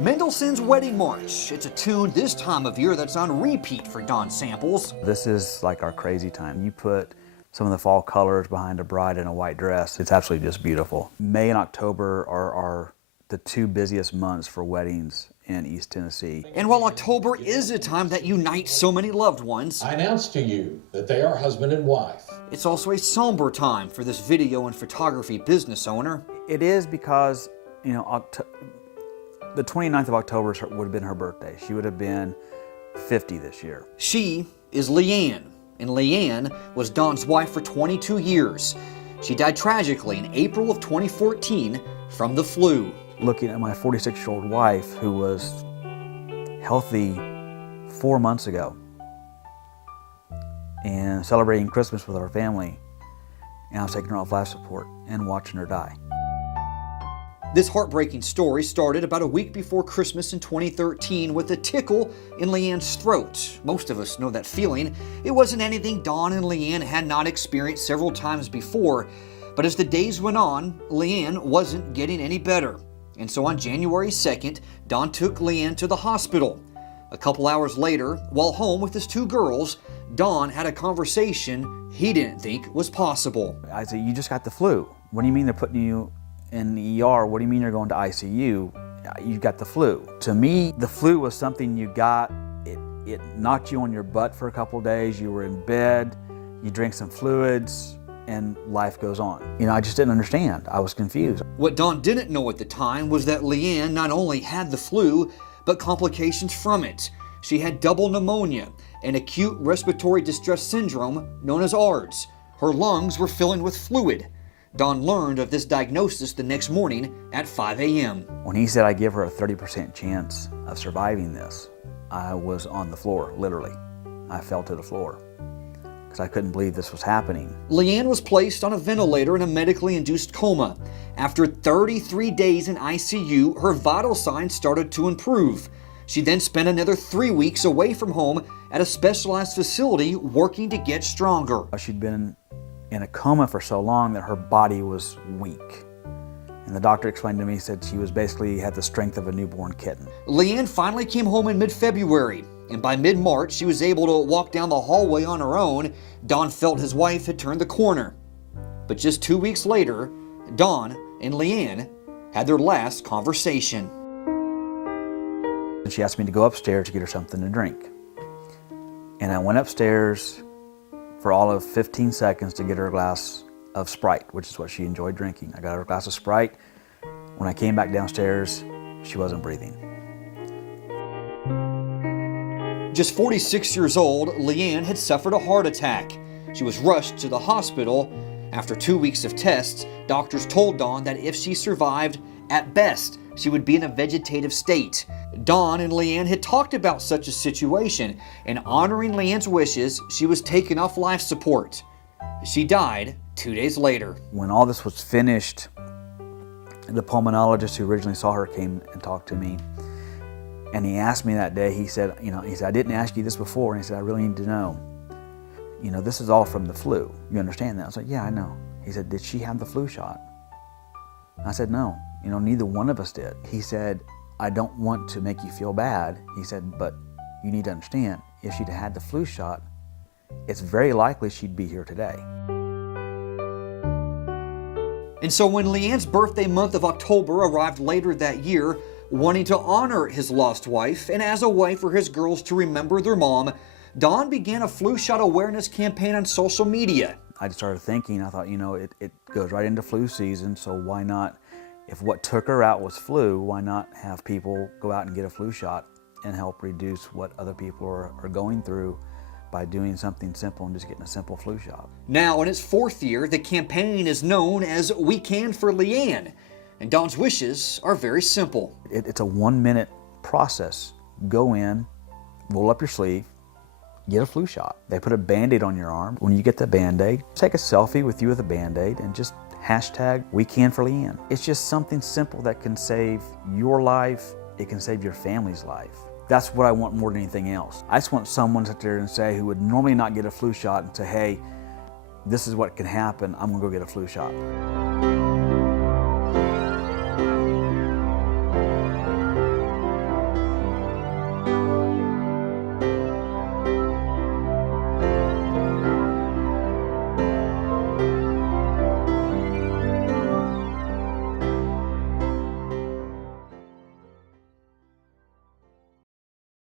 Mendelssohn's Wedding March. It's a tune this time of year that's on repeat for Dawn samples. This is like our crazy time. You put some of the fall colors behind a bride in a white dress. It's absolutely just beautiful. May and October are the two busiest months for weddings in East Tennessee. And while October is a time that unites so many loved ones, I announce to you that they are husband and wife. it's also a somber time for this video and photography business owner. It is because, you know, the 29th of October would have been her birthday. She would have been 50 this year. She is LeeAnn, and LeeAnn was Dawn's wife for 22 years. She died tragically in April of 2014 from the flu. Looking at my 46-year-old wife who was healthy 4 months ago and celebrating Christmas with our family, and I was taking her off life support and watching her die. This heartbreaking story started about a week before Christmas in 2013 with a tickle in LeeAnn's throat. Most of us know that feeling. It wasn't anything Dawn and LeeAnn had not experienced several times before, but as the days went on, LeeAnn wasn't getting any better. And so on January 2nd, Dawn took LeeAnn to the hospital. A couple hours later, while home with his two girls, Dawn had a conversation he didn't think was possible. I said, "You just got the flu. What do you mean they're putting you in the ER? What do you mean you're going to ICU? You got the flu." To me, the flu was something you got. It knocked you on your butt for a couple days. You were in bed, you drank some fluids, and life goes on. You know, I just didn't understand. I was confused. What Dawn didn't know at the time was that LeeAnn not only had the flu, but complications from it. She had double pneumonia and acute respiratory distress syndrome known as ARDS. Her lungs were filling with fluid. Dawn learned of this diagnosis the next morning at 5 a.m. When he said I give her a 30% chance of surviving this, I was on the floor, literally. I fell to the floor because I couldn't believe this was happening. LeeAnn was placed on a ventilator in a medically induced coma. After 33 days in ICU, her vital signs started to improve. She then spent another 3 weeks away from home at a specialized facility working to get stronger. She'd been in a coma for so long that her body was weak. And the doctor explained to me, said she was basically had the strength of a newborn kitten. LeeAnn finally came home in mid-February, and by mid-March she was able to walk down the hallway on her own. Dawn felt his wife had turned the corner. But just 2 weeks later, Dawn and LeeAnn had their last conversation. And she asked me to go upstairs to get her something to drink. And I went upstairs for all of 15 seconds to get her a glass of Sprite, which is what she enjoyed drinking. I got her a glass of Sprite. When I came back downstairs, she wasn't breathing. Just 46 years old, LeeAnn had suffered a heart attack. She was rushed to the hospital. After 2 weeks of tests, doctors told Dawn that if she survived, at best, she would be in a vegetative state. Dawn and LeeAnn had talked about such a situation, and honoring LeeAnn's wishes, she was taken off life support. She died 2 days later. When all this was finished, the pulmonologist who originally saw her came and talked to me. And he asked me that day, he said, I didn't ask you this before. And he said, I really need to know. This is all from the flu. You understand that? I was like, yeah, I know. He said, did she have the flu shot? I said, no. Neither one of us did. He said, I don't want to make you feel bad. He said, but you need to understand, if she'd had the flu shot, it's very likely she'd be here today. And so when LeeAnn's birthday month of October arrived later that year, wanting to honor his lost wife and as a way for his girls to remember their mom, Dawn began a flu shot awareness campaign on social media. I started thinking, I thought, it goes right into flu season, so why not, if what took her out was flu, why not have people go out and get a flu shot and help reduce what other people are going through by doing something simple and just getting a simple flu shot. Now, in its 4th year, the campaign is known as WeCanForLeeann, and Dawn's wishes are very simple. It's a 1-minute process. Go in, roll up your sleeve, get a flu shot. They put a Band-Aid on your arm. When you get the Band-Aid, take a selfie with you with a Band-Aid and just hashtag WeCanForLeeann. It's just something simple that can save your life. It can save your family's life. That's what I want more than anything else. I just want someone to sit there and say, who would normally not get a flu shot, and say, hey, this is what can happen. I'm gonna go get a flu shot.